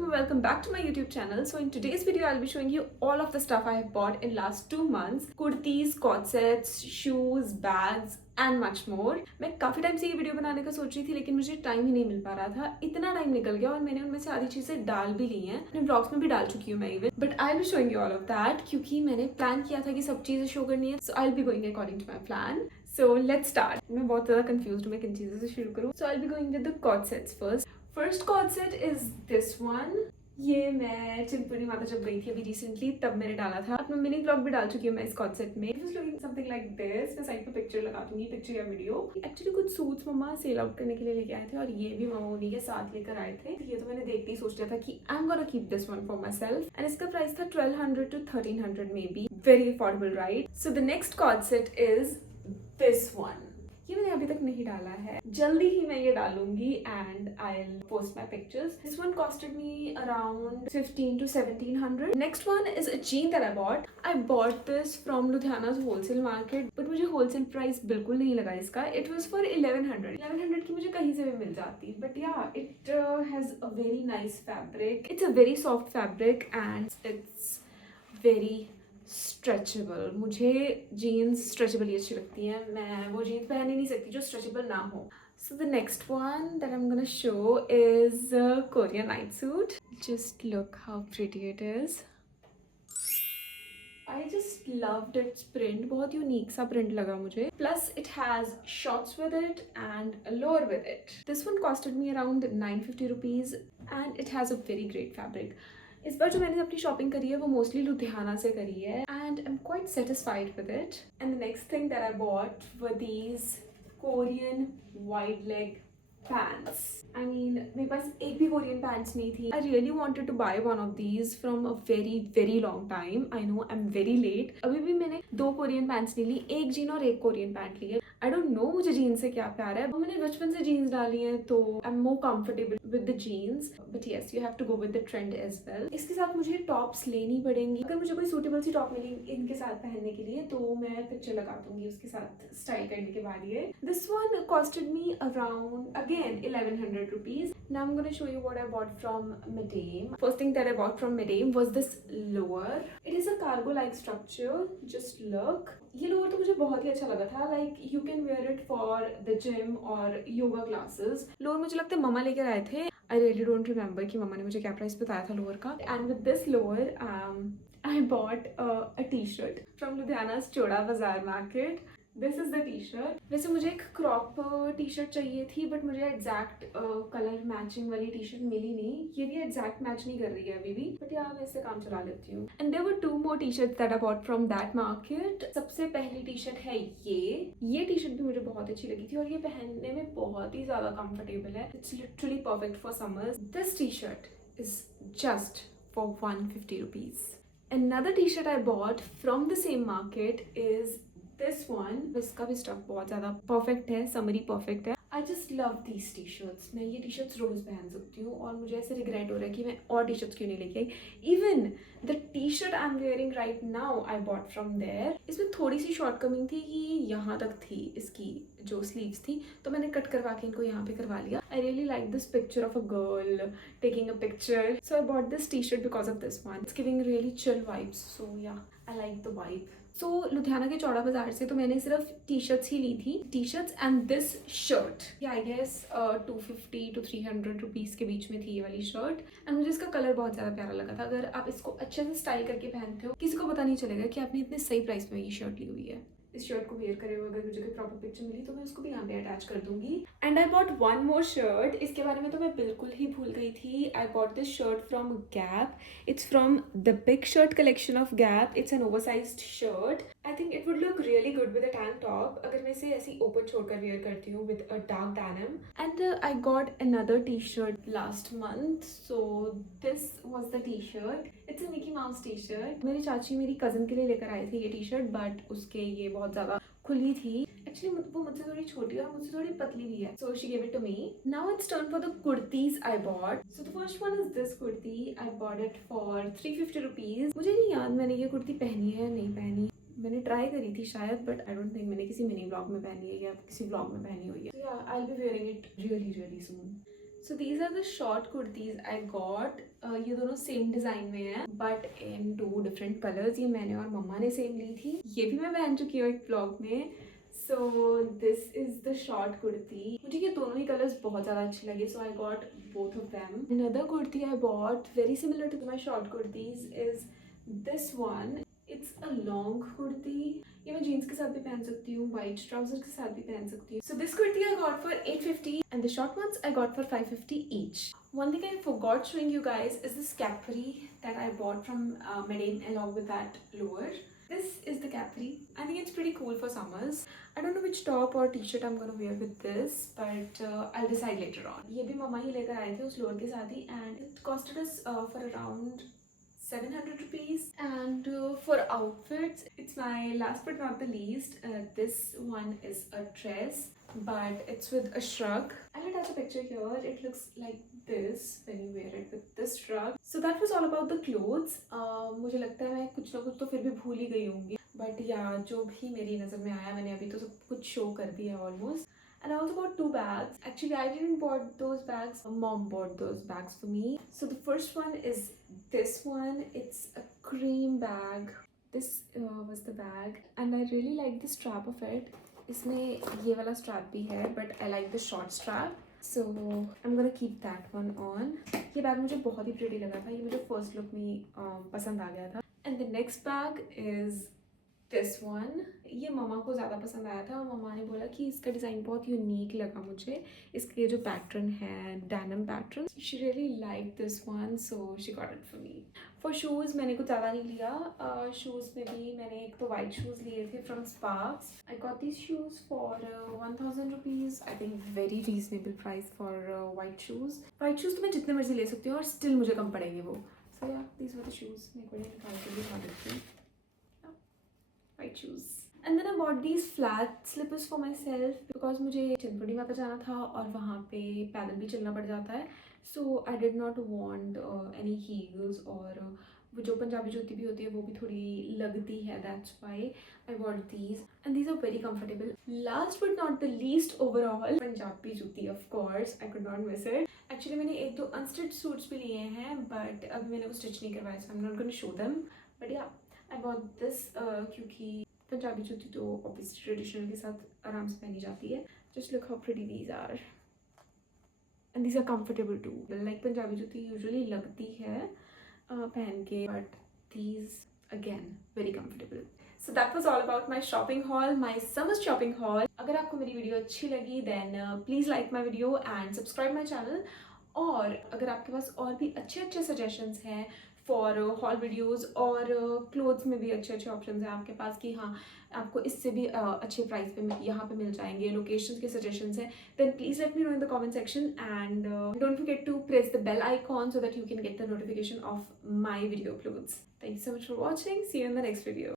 welcome back to my YouTube channel. So in today's video, I'll be showing you all of the stuff I have bought in last 2 months. Kurtis, corsets, sets, shoes, bags and much more. मैं काफी time से ये video बनाने का सोच रही थी लेकिन मुझे टाइम ही नहीं मिल पा रहा था. इतना टाइम निकल गया और मैंने उनमें से आधी चीजें डाल भी ली हैं. अपने ब्लॉग्स में भी डाल चुकी हूँ मैं even. But I will showing you all of that क्योंकि मैंने प्लान किया था कि सब चीजें शो करनी है. So I will be going according to my plan. So let's start. मैं बहुत ज़्यादा confused हूँ मैं किन चीज़ों से शुरू करूँ. So I'll be going with the cord sets first. First cord set is this one. ये मैं चिंतपूर्णी माता जब गई थी अभी रिसेंटली तब मैंने डाला था. अपना मिनी ब्लॉग भी डाल चुकी हूँ मैं इस कॉर्ड सेट में. It was looking something like this. मैं साइड पे पिक्चर लगा दूंगी, पिक्चर या वीडियो. एक्चुअली कुछ सूट्स मम्मा सेल आउट करने के लिए लेके आए थे और ये भी मम्मा उन्हीं के साथ लेकर आए थे. ये तो मैंने देखते ही सोच लिया था कि I am gonna keep this one for myself. And इसका प्राइस था 1200 to 1300 maybe. Very affordable right. So the next coord set is this one. ये मैंने अभी तक नहीं डाला है. जल्दी ही मैं ये डालूंगी and I'll post my pictures. This one costed me around 15 to 1700. Next one is a jean that I bought. I bought this from Ludhiana's wholesale market, but मुझे wholesale price बिल्कुल नहीं लगा इसका. It was for 1100. 1100 की मुझे कहीं से भी मिल जाती. But yeah, it has a very nice fabric. It's a very soft fabric and it's very stretchable. मुझे जीन्स स्ट्रेचेबल ही अच्छी लगती हैं. मैं वो जीन्स पहन ही नहीं सकती जो स्ट्रेचेबल ना हो. सो the next one that I am gonna show is Korean night suit. Just look how pretty it is. I just loved it's print. बहुत यूनिक सा प्रिंट लगा मुझे. Plus it has shorts with it and a lower with it. This one costed me around 950 rupees and it has a very great fabric. इस बार जो मैंने अपनी shopping करी है वो मोस्टली लुधियाना से करी है and I am quite satisfied with it. And the next thing that I bought were these Korean wide leg pants. I mean मेरे पास एक भी कोरियन पैंट्स नहीं थी. I really wanted to buy one of these from a very very long time. I know I am very late. अभी भी मैंने 2 Korean pants नहीं ली. एक जीन और एक कोरियन पैंट ली है. आई डोंट नो मुझे जीन्स से क्या प्यार है. मैंने बचपन से जीन्स डाली हैं तो I am more comfortable with the jeans. But yes you have to go with the trend as well. इसके साथ मुझे टॉप्स लेनी पड़ेंगी. अगर मुझे कोई सूटेबल सी टॉप मिली इनके साथ पहनने के लिए तो मैं पिक्चर लगा दूंगी उसके साथ स्टाइल करने के बाद. ये this one costed me around again 1100 rupees. Now I'm going to show you what I bought from Madame. First thing that I bought from Madame was this lower. It is a cargo like structure. Just look. ये lower तो मुझे बहुत ही अच्छा लगा था. Like you can wear it for the gym or yoga classes. Lower मुझे लगता है मम्मा लेकर आए थे. I really don't remember कि मम्मा ने मुझे क्या प्राइस बताया था लोअर का. And with this lower, I bought a t-shirt from Ludhiana's Choda Bazaar Market. This is the T shirt. वैसे मुझे एक क्रॉप टी शर्ट चाहिए थी बट मुझे एग्जैक्ट कलर मैचिंग वाली टी शर्ट मिली नहीं. ये भी एग्जैक्ट मैच नहीं कर रही है अभी भी बट यार मैं इससे काम चला लेती हूँ. And there were 2 more T shirts that I bought from that market. सबसे पहली टी शर्ट है ये टी शर्ट भी मुझे बहुत अच्छी लगी थी और ये पहनने में बहुत ही ज्यादा कंफर्टेबल है. It's literally perfect for summers. This T shirt is just for 150 rupees. Another T shirt I bought from the same market is this one. इसका भी स्टफ बहुत ज़्यादा परफेक्ट है. समरी परफेक्ट है. I just love these t-shirts. मैं ये t-shirts रोज पहन सकती हूँ और मुझे ऐसे रिग्रेट हो रहा है कि मैं और t-shirts क्यों नहीं लेके आई. Even the t-shirt I'm wearing right now I bought from there. इसमें थोड़ी सी शॉर्ट कमिंग थी कि यहाँ तक थी इसकी जो स्लीव्स थी तो मैंने कट करवा के इनको यहाँ पे करवा लिया. I really like this picture of a girl taking a picture. So I bought this t-shirt because of this one. It's giving really chill vibes. So yeah, I like the vibe. सो लुधियाना के चौड़ा बाजार से तो मैंने सिर्फ T shirts ही ली थी. T shirts and this shirt I guess 250 to 300 rupees के बीच में थी ये वाली शर्ट. एंड मुझे इसका कलर बहुत ज़्यादा प्यारा लगा था. अगर आप इसको अच्छे से स्टाइल करके पहनते हो किसी को पता नहीं चलेगा कि आपने इतने सही प्राइस में ये शर्ट ली हुई है. इस शर्ट को वेयर करे हुए अगर मुझे कोई प्रॉपर पिक्चर मिली तो मैं उसको भी यहाँ पे अटैच कर दूंगी. And I bought 1 more shirt. इसके बारे में तो मैं बिल्कुल ही भूल गई थी. I bought this shirt from gap. It's from the big shirt collection of gap. It's an oversized shirt. I think it would look really good with a tank top अगर मैं इसे ऐसी ओपन छोड़कर वेयर करती हूँ with a dark denim. And I got another T shirt last month. So this was the T shirt. It's a Mickey mouse T shirt. मेरी चाची मेरी कजन के लिए लेकर आए थे ये टी शर्ट बट उसके ये बहुत ज़्यादा खुली थी. एक्चुअली वो मुझसे थोड़ी छोटी और मुझसे थोड़ी पतली भी है. So she give it to me. Now it's turn for the kurtis I bought. So the first one is this kurti. I bought it for 350 rupees. मुझे नहीं याद मैंने ये कुर्ती पहनी है या नहीं पहनी. मैंने ट्राई करी थी शायद बट आई डोंट थिंक मैंने किसी मिनी ब्लॉग में पहनी है या किसी ब्लॉग में पहनी हुई है. आई will B wearing it really really soon. So these are the short kurtis I got. ये दोनों सेम डिजाइन में है बट इन 2 डिफरेंट कलर्स. ये मैंने और मम्मा ने सेम ली थी. ये भी मैं पहन चुकी हूँ एक व्लॉग में. So this is the short kurti. मुझे ये दोनों ही कलर्स बहुत ज़्यादा अच्छे लगे, so I got both of them. Another kurti I bought very similar to my short kurtis is this one. It's a long kurti. ये मैं jeans के साथ भी पहन सकती हूँ, white trousers के साथ भी पहन सकती हूँ. So this kurti I got for 850 and the short ones I got for 550 each. One thing I forgot showing you guys is this capri that I bought from Medin along with that lower. This is the capri. I think it's pretty cool for summers. I don't know which top or t-shirt I'm gonna wear with this, but I'll decide later on. ये भी मम्मा ही लेकर आए थे उस lower के साथ ही, and it costed us for around 700 rupees. And for outfits, it's my last but not the least. This one is a dress, but it's with a shrug. I'll attach a picture here. It looks like this when you wear it with this shrug. So that was all about the clothes. मुझे लगता है मैं कुछ ना कुछ तो फिर भी भूल ही गई होंगी, but yeah, जो भी मेरी नज़र में आया मैंने अभी तो सब कुछ शो कर दिया almost. And I also bought 2 bags. Actually, I didn't bought those bags. Mom bought those bags for me. So the first one is this one. It's a cream bag. This was the bag, and I really like the strap of it. इसमें ये वाला strap भी है, but I like the short strap. So I'm gonna keep that one on. ये bag मुझे बहुत ही pretty लगा था. ये मुझे first look में पसंद आ गया था. And the next bag is this one. ये मम्मा को ज़्यादा पसंद आया था और मम्मा ने बोला कि इसका डिज़ाइन बहुत यूनिक लगा मुझे. इसके ये जो पैटर्न है, denim pattern, she really liked this one, so she got it for me. For shoes मैंने कुछ ज़्यादा नहीं लिया. शूज़ में भी मैंने एक तो वाइट शूज़ लिए थे from Sparks. I got these shoes for 1000 rupees. I think very reasonable price for white shoes. White shoes तो मैं जितने मर्जी ले सकती हूँ और still मुझे कम पड़ेंगे वो. So yeah, these were the shoes. मेरे को निकाल के दिखा देती हूँ. White shoes. And then I bought these flat slippers for myself because मुझे चिंतपूर्णी माता जाना था और वहाँ पे पैदल भी चलना पड़ जाता है. So I did not want any heels और वो जो पंजाबी जूती भी होती है वो भी थोड़ी लगती है. That's why I bought these and these are very comfortable. Last but not the least overall, Punjabi जूती of course I could not miss it. Actually मैंने एक दो unstitched suits भी लिए हैं but अभी मैंने वो stitch नहीं करवाया, so I'm not going to show them. But yeah, I bought this क्योंकि पंजाबी जूती तो obviously ट्रेडिशनल के साथ आराम से पहनी जाती है. Just look how pretty these are. And these are comfortable too. Like Punjabi जूती usually लगती है पहन के, but these again very comfortable. So that was all about my shopping haul, my summer shopping haul. अगर आपको मेरी वीडियो अच्छी लगी then please like my video and subscribe my channel. और अगर आपके पास और भी अच्छे सजेशंस हैं फॉर हॉल वीडियोस और क्लोथ्स में भी अच्छे ऑप्शंस हैं आपके पास कि हाँ आपको इससे भी अच्छे प्राइस पे यहाँ पे मिल जाएंगे, लोकेशंस के सजेशंस हैं, then please let me know in the comment section and don't forget to press the bell icon so that you can get the notification of my video uploads. Thank you so much for watching. See you in the next video.